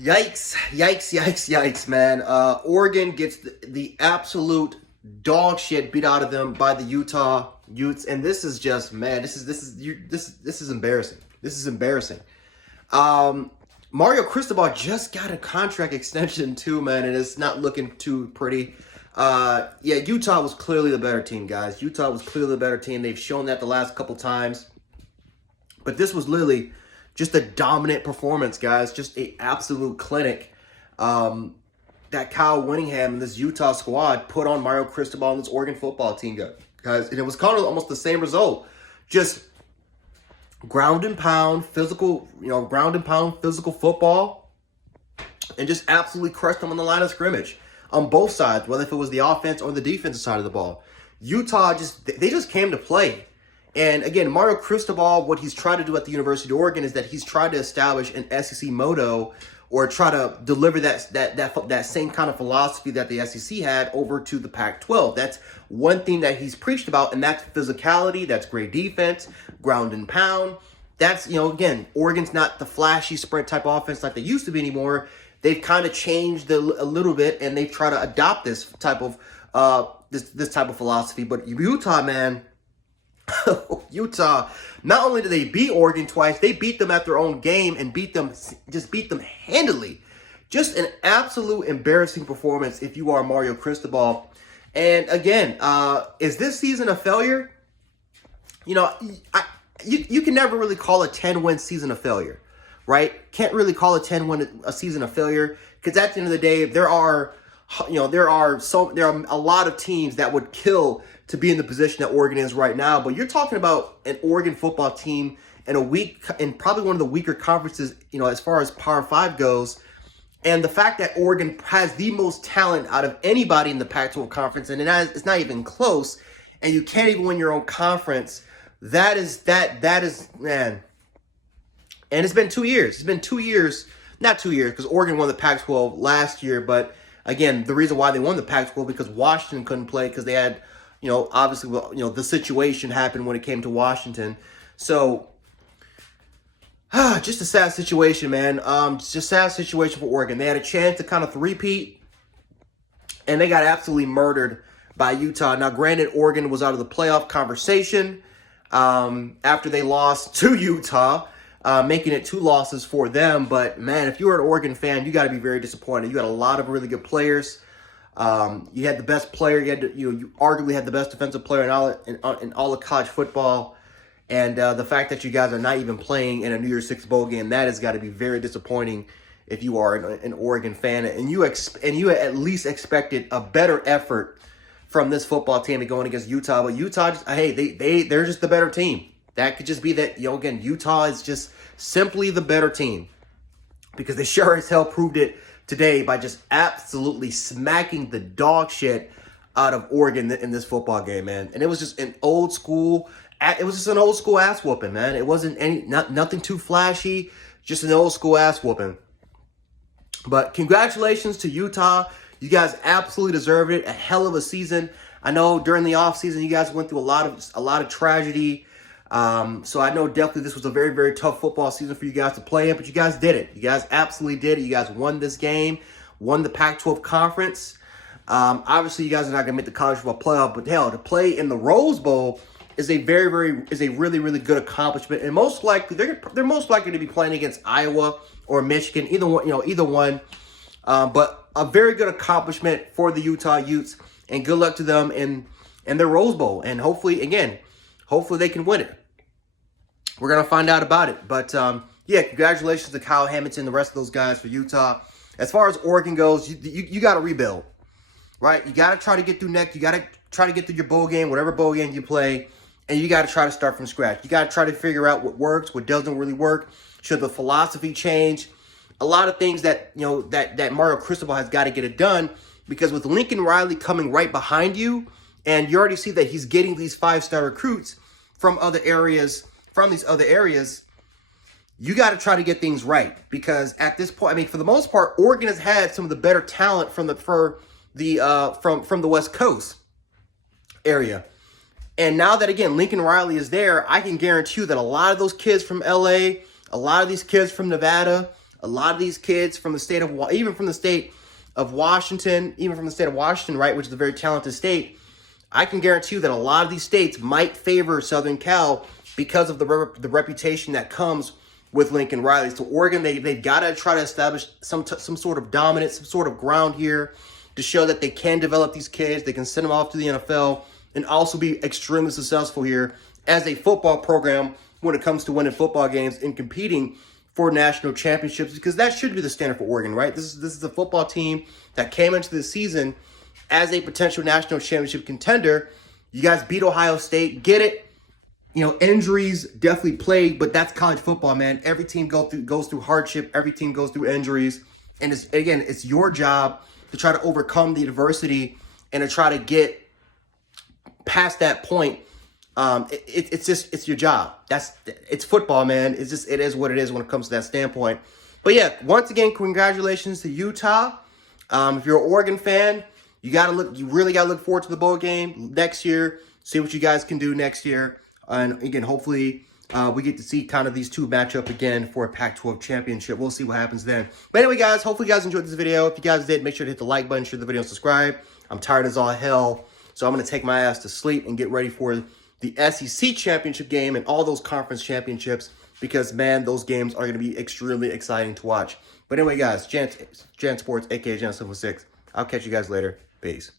Yikes, yikes, yikes, yikes, man. Oregon gets the absolute dog shit beat out of them by the Utah Utes, and this is just, man, this is embarrassing. This is embarrassing. Mario Cristobal just got a contract extension too, man, and it's not looking too pretty. Utah was clearly the better team, guys. Utah was clearly the better team. They've shown that the last couple times. But this was literally just a dominant performance, guys. Just an absolute clinic that Kyle Whittingham and this Utah squad put on Mario Cristobal and this Oregon football team, guys. And it was kind of almost the same result. Just ground and pound, physical football, and just absolutely crushed them on the line of scrimmage on both sides, whether if it was the offense or the defensive side of the ball. Utah they just came to play. And again, Mario Cristobal, what he's tried to do at the University of Oregon is that he's tried to establish an SEC motto, or try to deliver that same kind of philosophy that the SEC had over to the Pac-12. That's one thing that he's preached about, and that's physicality, that's great defense, ground and pound. That's, again, Oregon's not the flashy sprint type offense like they used to be anymore. They've kind of changed a little bit, and they try to adopt this type of this type of philosophy. But Utah, man, Utah, not only did they beat Oregon twice, they beat them at their own game and beat them handily. Just an absolute embarrassing performance if you are Mario Cristobal. And again, is this season a failure? You can never really call a 10-win season a failure, right? Can't really call a 10-win a season a failure, because at the end of the day, there are a lot of teams that would kill to be in the position that Oregon is right now. But you're talking about an Oregon football team in probably one of the weaker conferences, as far as Power 5 goes. And the fact that Oregon has the most talent out of anybody in the Pac-12 conference, and it's not even close, and you can't even win your own conference, that is, man. And it's been 2 years. It's been 2 years, not 2 years, because Oregon won the Pac-12 last year. But again, the reason why they won the Pac-12 because Washington couldn't play, because they had, obviously, the situation happened when it came to Washington. So, just a sad situation, man. Just a sad situation for Oregon. They had a chance to kind of three-peat, and they got absolutely murdered by Utah. Now, granted, Oregon was out of the playoff conversation after they lost to Utah, making it 2 losses for them. But, man, if you're an Oregon fan, you got to be very disappointed. You got a lot of really good players. You had the best player. You arguably had the best defensive player in all of college football. And the fact that you guys are not even playing in a New Year's Six bowl game, that has got to be very disappointing if you are an Oregon fan. And you at least expected a better effort from this football team going against Utah. But Utah, they're just the better team. That could just be that, again, Utah is just simply the better team, because they sure as hell proved it today by just absolutely smacking the dog shit out of Oregon in this football game, man. And it was just an old school ass whooping, man. It wasn't nothing too flashy, just an old school ass whooping. But congratulations to Utah. You guys absolutely deserved it. A hell of a season. I know during the offseason you guys went through a lot of tragedy. So I know definitely this was a very, very tough football season for you guys to play in, but you guys did it. You guys absolutely did it. You guys won this game, won the Pac-12 conference. Obviously, you guys are not going to make the college football playoff, but hell, to play in the Rose Bowl is a really, really good accomplishment. And most likely, they're most likely to be playing against Iowa or Michigan, either one. But a very good accomplishment for the Utah Utes, and good luck to them in their Rose Bowl. And hopefully they can win it. We're going to find out about it. But, congratulations to Kyle Hamilton and the rest of those guys for Utah. As far as Oregon goes, you got to rebuild, right? You got to try to get through next. You got to try to get through your bowl game, whatever bowl game you play, and you got to try to start from scratch. You got to try to figure out what works, what doesn't really work. Should the philosophy change? A lot of things that, that Mario Cristobal has got to get it done, because with Lincoln Riley coming right behind you, and you already see that he's getting these 5-star recruits from these other areas, you got to try to get things right. Because at this point, for the most part, Oregon has had some of the better talent from the West Coast area. And now that, again, Lincoln Riley is there, I can guarantee you that a lot of those kids from LA, a lot of these kids from Nevada, A lot of these kids from the state of, even from the state of Washington, right, which is a very talented state, I can guarantee you that a lot of these states might favor Southern Cal because of the reputation that comes with Lincoln Riley. So Oregon, they've got to try to establish some sort of dominance, some sort of ground here to show that they can develop these kids. They can send them off to the NFL and also be extremely successful here as a football program when it comes to winning football games and competing for national championships, because that should be the standard for Oregon, right? This is a football team that came into the season as a potential national championship contender. You guys beat Ohio State, get it. You know, injuries definitely played, but that's college football, man. Every team goes through hardship. Every team goes through injuries. And it's your job to try to overcome the adversity and to try to get past that point. It's your job. It's football, man. It is what it is when it comes to that standpoint. But yeah, once again, congratulations to Utah. If you're an Oregon fan, you really gotta look forward to the bowl game next year. See what you guys can do next year. And again, hopefully we get to see kind of these two match up again for a Pac-12 championship. We'll see what happens then. But anyway, guys, hopefully you guys enjoyed this video. If you guys did, make sure to hit the like button, share the video, and subscribe. I'm tired as all hell, so I'm going to take my ass to sleep and get ready for the SEC championship game and all those conference championships because, man, those games are going to be extremely exciting to watch. But anyway, guys, Jan Sports, a.k.a. Jan 706. I'll catch you guys later. Peace.